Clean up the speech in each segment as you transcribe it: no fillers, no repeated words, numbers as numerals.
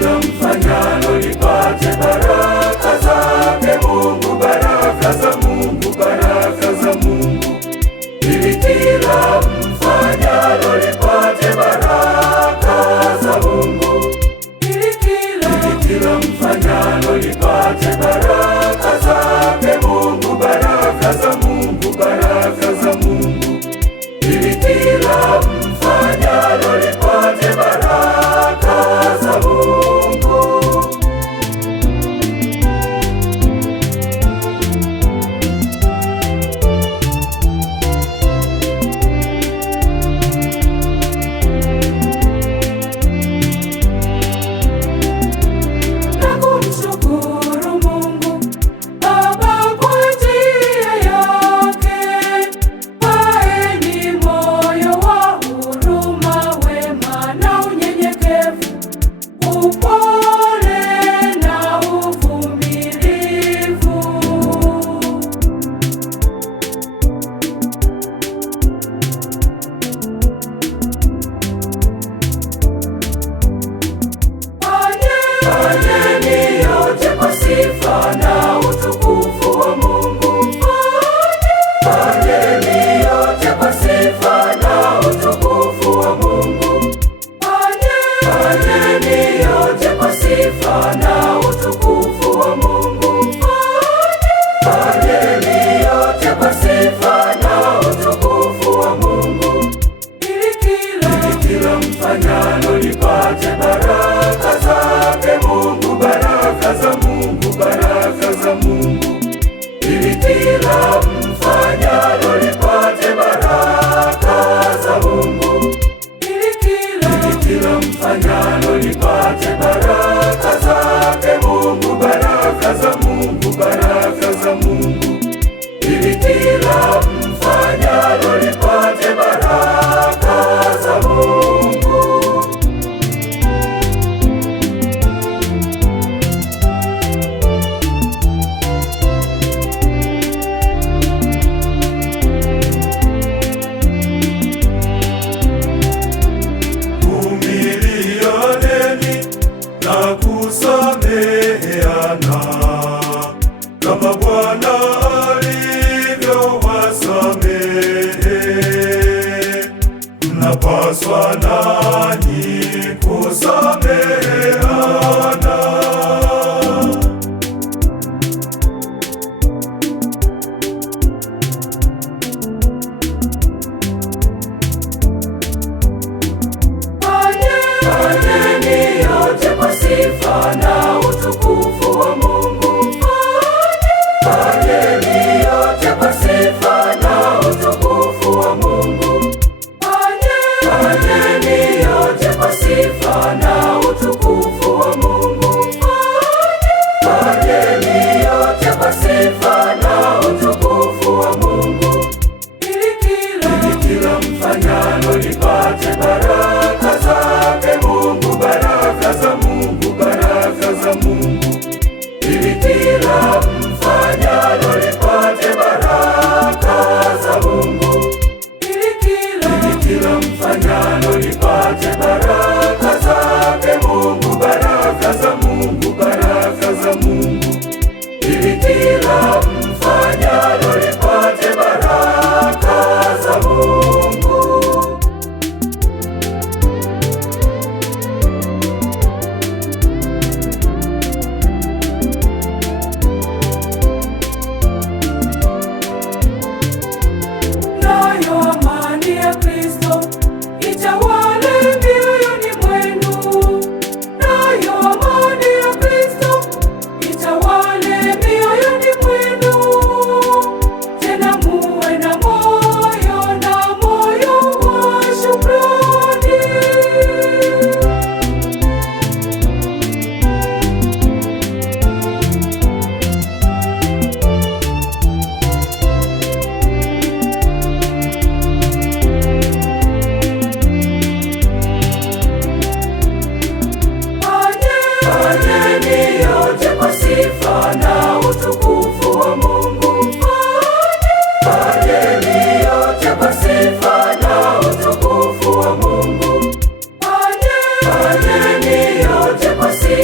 kila mfanyalo lipate baraka zake Mungu, baraka za Mungu, baraka za Mungu. Ili kila mfanyalo lipate baraka za Mungu, ili kila mfanyalo lipate baraka zake Mungu, baraka za Mungu, baraka za Mungu. Ili kila mfanyalo lipate baraka za Mungu. Fanyeni yote kwa sifa na utukufu wa Mungu. Fanyeni yote kwa sifa na utukufu wa Mungu. Fanyeni yote kwa sifa na utukufu wa Mungu. Fanyeni yote kwa sifa na utukufu wa Mungu. Ili kila mfanyalo lipate baraka zake Mungu, baraka za Mungu, baraka za Mungu. Ili kila mfanyalo lipate baraka za Mungu, ili kila mfanyalo lipate baraka zake Mungu, baraka za Mungu, baraka za Mungu. Ili kila mfanyalo lipate baraka za Mungu. Na kusameheana kama Bwana alivyowasamehe, mnapaswa nanyi kusameheana. Fanyeni yote kwa sifa na utukufu wa Mungu. Fanyeni yote kwa sifa na utukufu wa Mungu. Fanyeni yote kwa sifa na utukufu wa Mungu. Fanyeni yote kwa sifa na utukufu wa Mungu. Ili kila mfanyalo lipate baraka zake Mungu, baraka za Mungu, baraka za Mungu. Ili kila mfanyalo lipate baraka za Mungu, ili kila mfanyalo lipate baraka zake Mungu, baraka za Mungu, baraka za Mungu. Ili kila mfanyalo lipate baraka za Mungu. Nayo amani ya Kristo itawale mioyoni mwenu. Nayo amani ya Kristo itawale mioyoni mwenu. Tena muwe na moyo wa shukrani. Fanyeni yote kwa sifa na utukufu wa Mungu. Fanyeni yote kwa sifa na utukufu wa Mungu. Fanyeni yote kwa sifa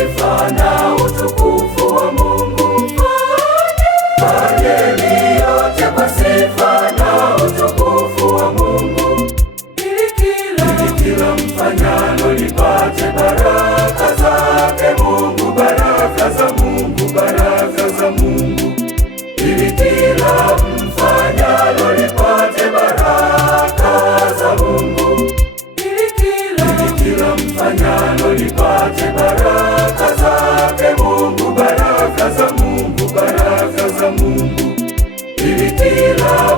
ili kila